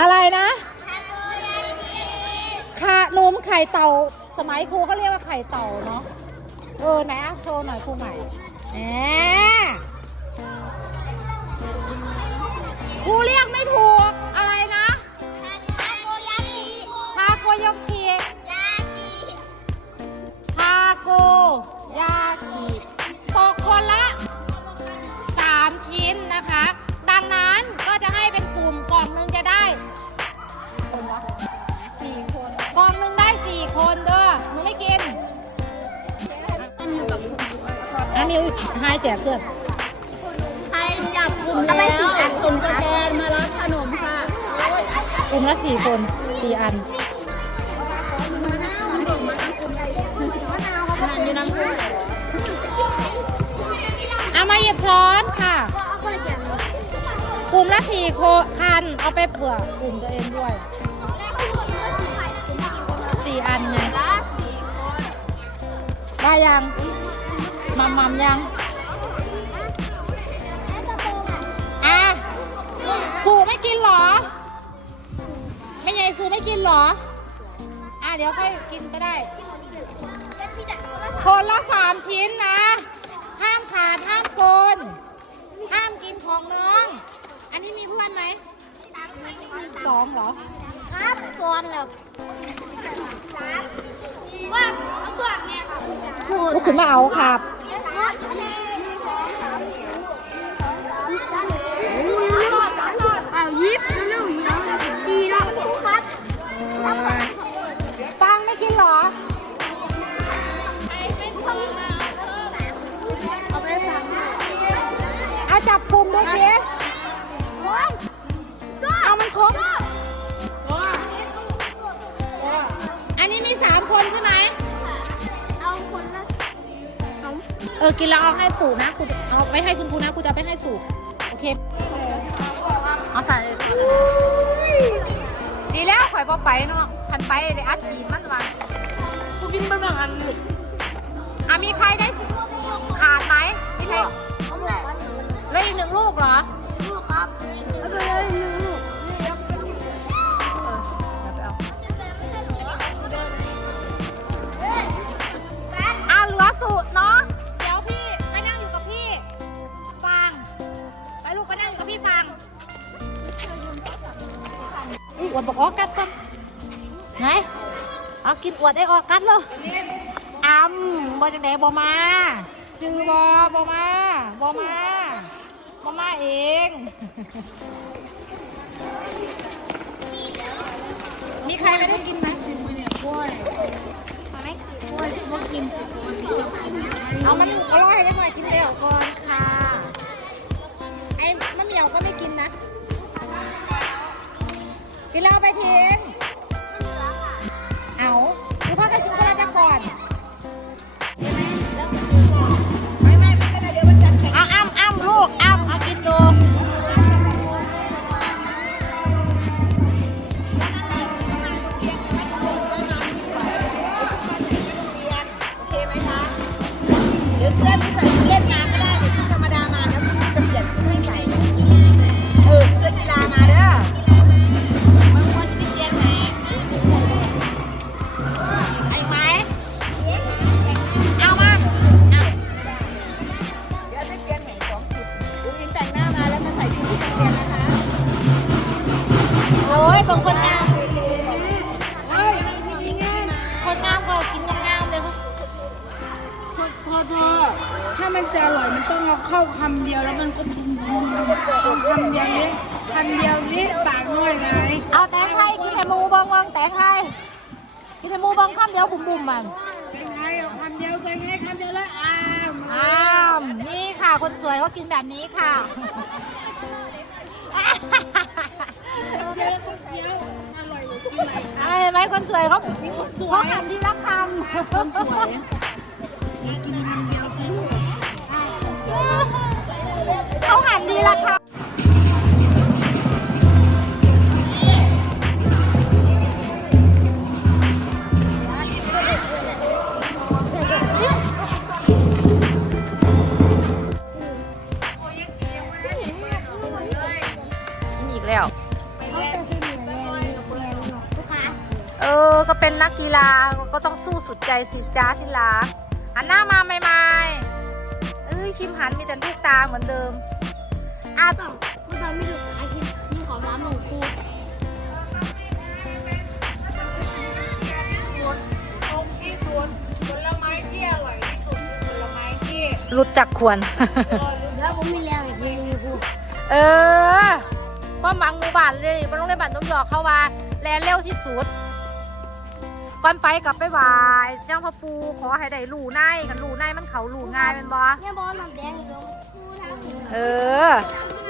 อะไรนะค่ะนมไข่เต่า สมัยครูเขาเรียกว่าไข่เต่าเนาะ เออไหนอะโชว์หน่อยครูใหม่แหม อันนี้ให้แจกเพื่อนใครจับกลุ่มเอาไปสี่อันกลุ่มตัวแทนมารับขนมค่ะกลุ่มละสี่คนสี่อันนั่นอยู่น้ำผึ้งเอามาหยิบช้อนค่ะกลุ่มละสี่คนคันเอาไปเผื่อกลุ่มตัวเองด้วยสี่อันไงได้ยัง มัมมัมยัง อะสูไม่กินเหรอ ไม่ใหญ่สูไม่กินเหรอ อะเดี๋ยวค่อยกินก็ได้ คนละสามชิ้นนะ ห้ามขาดห้ามโกนห้ามกินของน้อง อันนี้มีเพื่อนไหมสองเหรอ ครับส่วนแล้วว่าส่วนเนี่ยค่ะพูดลูกขึ้นมาเอาครับ ออกินแล้วเอาให้สู่นะคุณเอาไม่ให้คุณครูนะคุณจะเอาไปให้สู่โอเคเอาใส่สิดีแล้วข่อยพอไปเนาะคันไปเลยอาชีพมันมากูกินไม่มาหันเลยอะมีใครได้ขาดไหมมีใครผมแหละเหลยอีกหนึ่งลูกเหรอ อยู่กับพี่ฟังอุ๊ยอวดบอกออกกัดก่อนไหนเอากินอวดได้ออกกัดเลยอ้ำบอจังไหนบอมาจือบอบอมาบอมาบอมาเองมีใครไม่ได้กินไหมเอาไหมเอามันอร่อยได้หน่อยกินเดียวก่อนค่ะไอ้ มะเหมียวก็ไม่กินนะ กินแล้วเอาไปทิ้งเอาดูพ่อจะกินก็แล้วก่อนเอาอ้ำอ้ำลูกอ้ำเอากินดูโอเคไหมคะหรือเพื่อนที่ใส่เสื้อเล่น เธอถ้ามันจะอร่อยมันต้องเอาเข้าคำเดียวแล้วมันก็บุ้มบุ้มบุ้มคำเดียวนี้คำเดียวนี้ปากน้อยไงเอาแตงไทยกินแต่หมูบางวังแตงไทยกินแต่หมูบางข้ามเดียวบุ่มบุ่มๆมันเป็นไงเอาคำเดียวกันไงคำเดียวแล้วอ้ามอ้าวนี่ค่ะคนสวยเขากินแบบนี้ค่ะเดียวเดียวอร่อยกว่าที่ไหนเอาเห็นไหมคนสวยเขาสวเขายทำทีละคำคนสวย ก็เป็นนักกีฬาก็ต้องสู้สุดใจสิจ้าที่รักหันหน้ามาใหม่ๆเอ้ยคิมหันมีแต่ลูกตาเหมือนเดิมอะเปล่าเมื่อตอนไม่ดูอาคิมนี่ขอน้ำหนูครูตรงที่สุดผลไม้ที่อร่อยที่สุดคือผลไม้ที่รุดจักควร แล้วผมมีแรงอีกทีนึงครูเออเพราะมังหมู่บ้านเลยมันต้องเล่นบ้านต้องหยอกเข้าว่าแลนเร็วที่สุด ก่อนไปกลับไปไหวายเจ้าพ่อปูขอให้ได้ลู่ในกันลู่ในมันเขาลู่ง่ายเป็นบ่เนี่ยบอลน้ำแดงอยู่ตรงครูทางเออทางที่